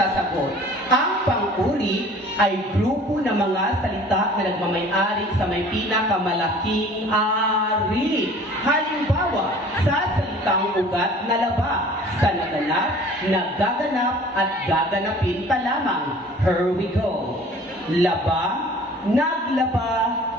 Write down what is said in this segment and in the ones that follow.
sasagot. Ang panguri ay grupo ng mga salita na nagmamay-ari sa may pinakamalaking ari. Halimbawa, sa salitang ugat na laba, sa naganap, nagaganap at gaganapin pa lamang. Here we go. Laba, naglaba,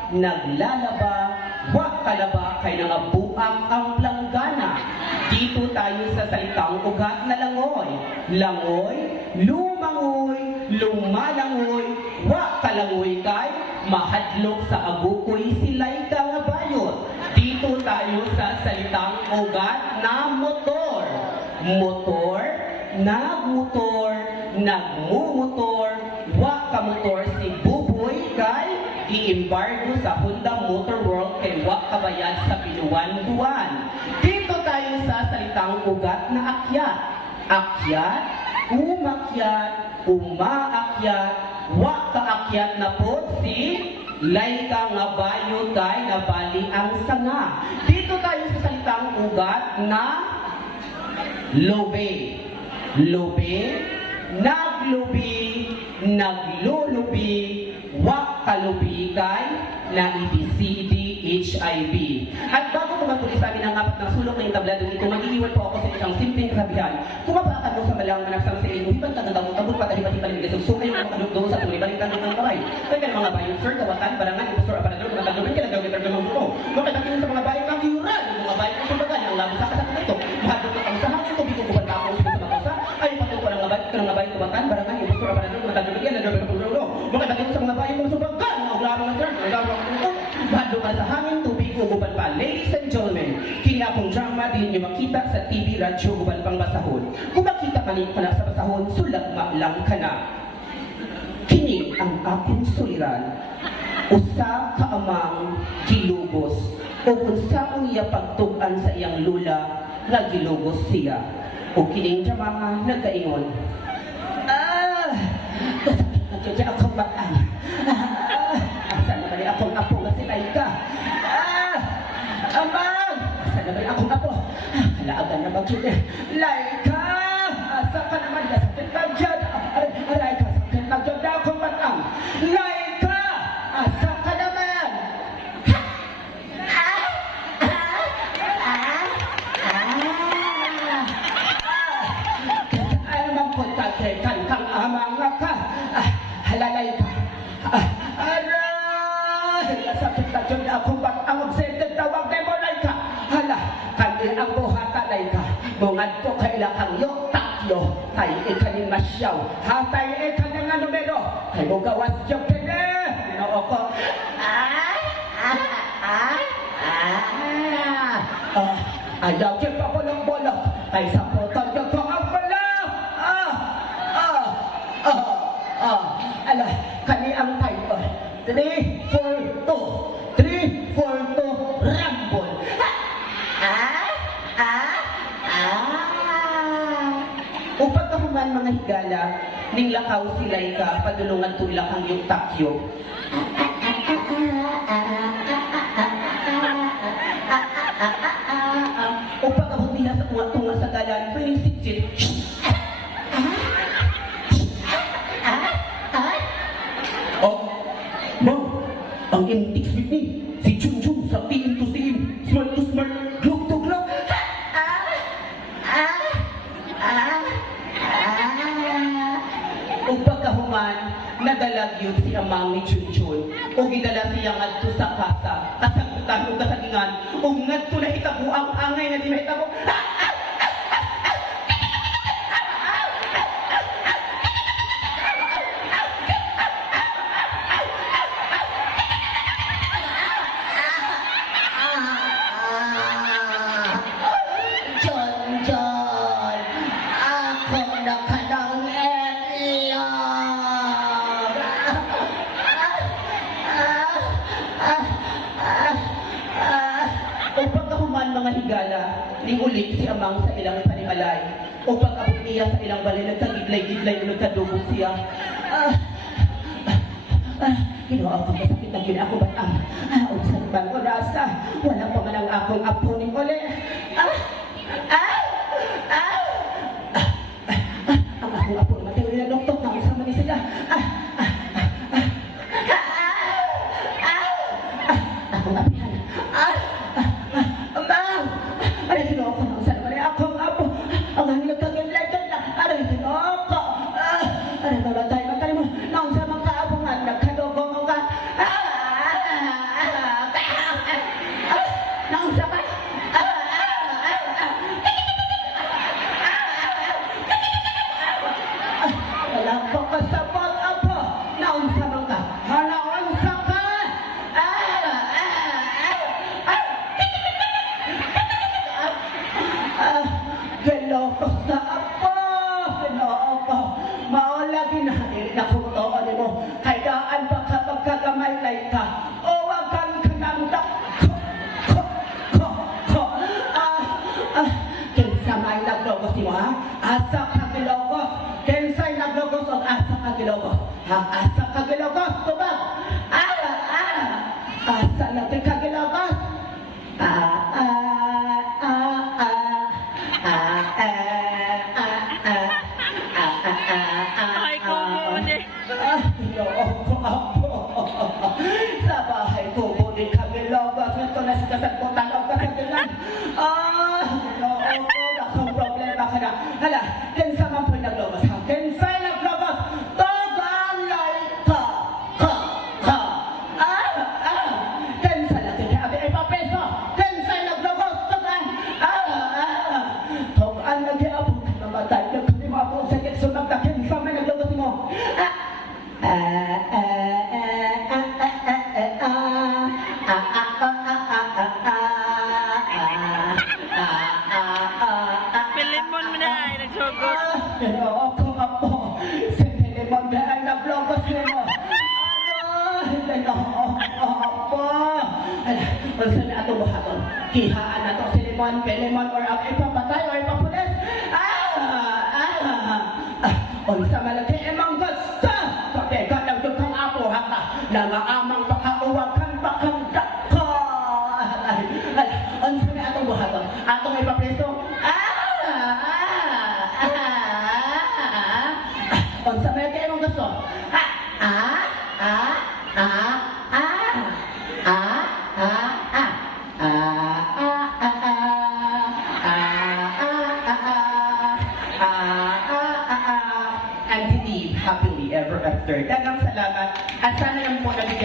naglalaba, wak kalaba kay nangabuang ang planggana. Dito tayo sa salitang ugat na langoy. Langoy, lumangoy, lumalangoy, wak kalangoy kay mahadlok sa agukoy sila'y kangabayot. Dito tayo sa salitang ugat na motor. Motor, nagmotor, nagmumotor, wak kamotor si Buboy kay i-embargo sa Honda Motor World kay wak kabayad sa pinuwan-duwan. Dito tayo sa salitang ugat na akyat. Akyat, umakyat, umaakyat, wak kaakyat na po si Laika nga bayo kay nabali ang sanga. Dito tayo sa salitang ugat na lobe. Lobe, naglubi, naglulubi, wak kalubi kay na EBCD HIV. At bago ko magpuli sa amin ang apat ng sulok na yung tablado ito, mag-iiwan po ako sa isang simpleng kasabihan. Kung mapakan mo sa malang managsama sa inyo, ibang tagang-tagang tabot patalipat-ipalim ng gasong sukay yung mga doon sa tuloy, balikan ng kamay. Kaya mga bayan, sir, kawatan, barangan, impostor, aparador, mga taglumin, kaya nagawin ng mga buto. Makitakin sa mga bayan ng yuran, mga bayan ng sumbagan, ang labo sa kasakit ito. Mahadok na kamsahan, ito, biko kuban ka ako sa mga kasa, ay patuwa ng mga bayan, kawatan, barangan, impostor, aparador, mga taglumin, kaya nagawin ng mga buto. Makitakin sa mga bayan ng sumbagan, mga ularo ng sir, nagawin ng mga bahado ka sa hangin, tubig, uguban pa. Ladies and gentlemen, kini akong drama din nyo makita sa TV, radyo, uguban pang basahon. Kung makita ka na sa basahon, sulagma lang ka na. Kini ang akong suliran. Usa ka amang gilugos. O kung saan iya pagtugan sa iyang lula, nga gilugos siya. O kining drama nagkaingon. Kasakit na dyan akong batang. Asa na bali akong apo nga si Laika? Amang! Asa na bali akong apo? Kalaagan na mag-yun eh. Laika! Asa ka naman? Kasakit na dyan. Laika, sakit na dyan na akong batang. Laika! Asa ka naman? Ano mang kontatrekan kang amang ka? Halalay ka. Sakit na dyan na akong batang obsended tawag na mo, Laika. Hala, kanil ang buhata, Laika. Mungad ko kailangang yung tatlo. Tay ikanin masyaw. Hatay ikanin nga numero. Kay mo gawas yung kini. Ginoo ko. Ayaw kaya pa ko ng bolok. Kay sa potong yung ko ang bolok. Ala, kani ang type. 3, 4, 2. 3, 4, 2. Rambol. Upag kahuman mga higala, ning lakaw si Laika, padulungan to ilakang yung takyo. Upag kahun nila sa tunga sa dalan, pinisiksit. Ang intik speed ni, si Chum sa team to team, smart to smart, globe to globe. O pagkahuman, nadalag yun si amang ni Chun. O gidala siya ngadto sa kasa, kasagutan o kasagingan, o ngadto na hitabo ang angay na di mahitabo. Mga higala, ning-ulik si amang sa ilang panimalay. O pag-abot niya sa ilang balay, nagkagidlay-gidlay na nagkadubog siya. Ginawa ako kasakit na gina ako batang. Unsan bang orasa? Wala pa man ang akong apo ni uli. Ang akong apo namatay rin na doktor na isa man sila. Akong apihan. Amang! Aray, ginoo ko na usan naman ako ang apo. Ang hangin nagkagimlagan na. Aray, ginoo ko. Aray, namatay man tayo mo. Naon sa mga kaapungan, nagkadogo mo ka. Naon sa ka. Wala ko kasabot apo. Naon sa mga. Naon sa ka. Gelokos na apo. Ginoo ko. Maula ginahiri na kung toon mo. Kayaan ba ka magkagamay ka? O wag kang kanamdak. Kinsa may naglogos mo ha? Asa ka gilogos. Kinsa'y naglogos o asa ka gilogos? Ha? Asa ka gilogos? Tubag? Asa lagi ka gilogos? Ay, kumon eh. Ginoo ko apo. Sa bahay ko bunin kami logos. Ito na si kasagputan o kasagilan. Ginoo ko. Nakang problema ka na. Hala, kinsa man po'y naglogos ha? Kinsa'y naglogos? Tagalay ka. Kinsa lagi ka? Abi ay papeso. Kinsa'y naglogos? Tagaan. Tagaan lagi apo. Namatay na kami mga po sa kitsunag na kinsa may naglogos mo. Pilimon mo na ay nagsugos. Ginoo ko apo. Si Pilimon na ay naglogos nimo. Ginoo ko apo. Unsa na ato buhaton? Kihaan na to si Pilimon or ang ipapatay or ipapulis. Unsa malaki imong gusto? Kapega lang jud kang apo haka. Nangaamang pakauwag kang pakandako. Unsa na atong buhaton? Atong ipapreso? Unsa malaki imong gusto? And believe happily ever after. Dagang salamat at sana lang po nabigyan